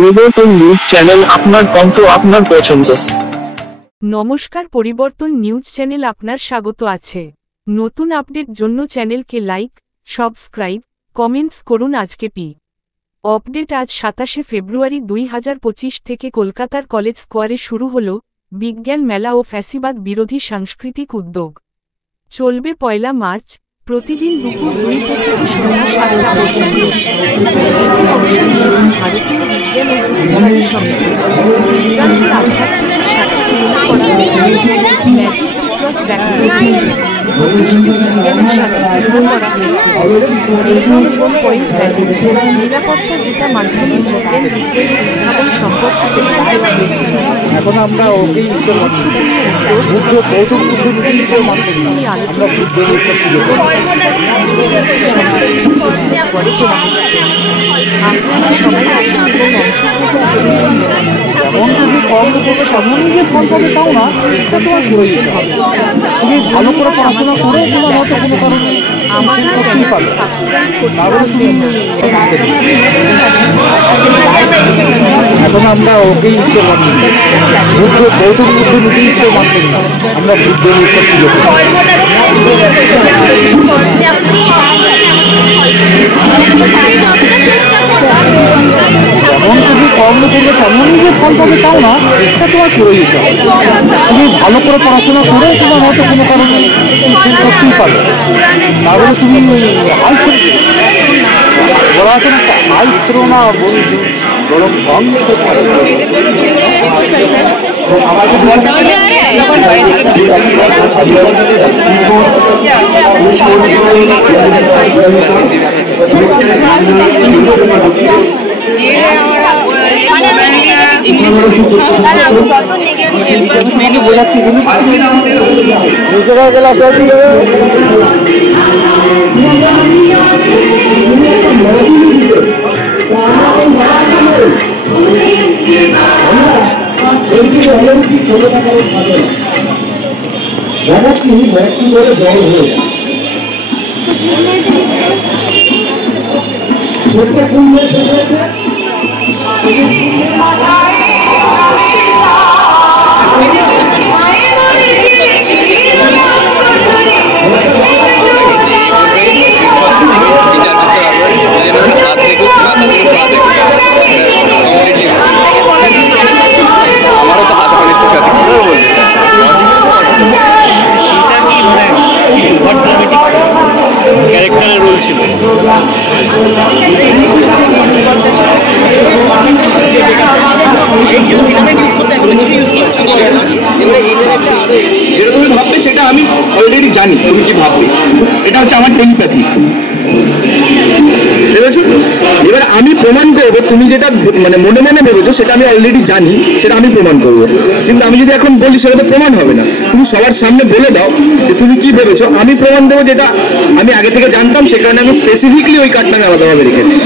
পরিবর্তন news channel, আপনার কণ্ঠ আপনার পছন্দ। নমস্কার, পরিবর্তন নিউজ চ্যানেল আপনার স্বাগত আছে। নতুন আপডেট জন্য চ্যানেলকে লাইক, সাবস্ক্রাইব, কমেন্টস করুন। আজকে আপডেট। আজ 27 ফেব্রুয়ারি 2025 থেকে কলকাতার কলেজ স্কোয়ারে শুরু হল বিজ্ঞান মেলা ও ফ্যাসিবাদ বিরোধী সাংস্কৃতিক উদ্যোগ। চলবে 1 মার্চ, প্রতিদিন দুপুর 2টা থেকে সন্ধ্যা 7টা পর্যন্ত। এতে অংশ নিয়েছে ভারতীয় বিজ্ঞান ও যুক্তিবাদী সমিতি। বিজ্ঞানকে আধ্যাত্মিকের সাথে তুলনা করা হয়েছে, ম্যাজিক ক্রস দেখানো হয়েছে, জ্যোতিষকে বিজ্ঞানের সাথে তুলনা করা হয়েছে, একদম পয়েন্ট ব্যালেন্স, নিরাপত্তা যেটা মাধ্যমে বিজ্ঞানের উদ্ভাবন সম্পর্কে তথ্য দেওয়া হয়েছিল। এখন আমরা ওকে নিয়ে আলোচনা হচ্ছে এবং করে তোলা হচ্ছে। আপনারা সবাই আসুন এবং অংশগ্রহণ করুন। যে ফল পাবে তাও না, এটা তোমার প্রয়োজন হবে। তুমি ভালো করে পড়াশোনা করে তোমার হয়তো কোনো কারণে আমাদের চ্যানেলকে সাবস্ক্রাইব করতে ভুলবেন না। এখন আমরা ওকে ইচ্ছে মানি, গৌতম বুদ্ধ নিজে ইচ্ছে মানতেন না, আমরা বুদ্ধের ইচ্ছে ছিল। যেমন তুমি কর্ম করবে তেমনই যে ফল পাবে তাও না, এটা তোমার প্রয়োজন। তুমি ভালো করে পড়াশোনা করে তোমার হয়তো কোনো কারণে করতেই পারবে, তাহলে তুমি বলা আছে না, হাই ছিল না বন্ধু, বরং ভঙ্গ বোঝাচ্ছি নিজেরা গেলে ক্যারেক্টারের রোল ছিল। যেটা তুমি ভাববে সেটা আমি অলরেডি জানি তুমি কি ভাববে, এটা হচ্ছে আমার টেলিপ্যাথি, ভেবেছো? এবার আমি প্রমাণ করবো তুমি যেটা মানে মনে মনে ভেবেছো সেটা আমি অলরেডি জানি, সেটা আমি প্রমাণ করবো। কিন্তু আমি যদি এখন বলি সেটা তো প্রমাণ হবে না। তুমি সবার সামনে বলে দাও যে তুমি কি ভেবেছো, আমি প্রমাণ দেবো যেটা আমি আগে থেকে জানতাম, সে কারণে আমি স্পেসিফিকলি ওই কার্ডটা আমি আলাদাভাবে রেখেছি।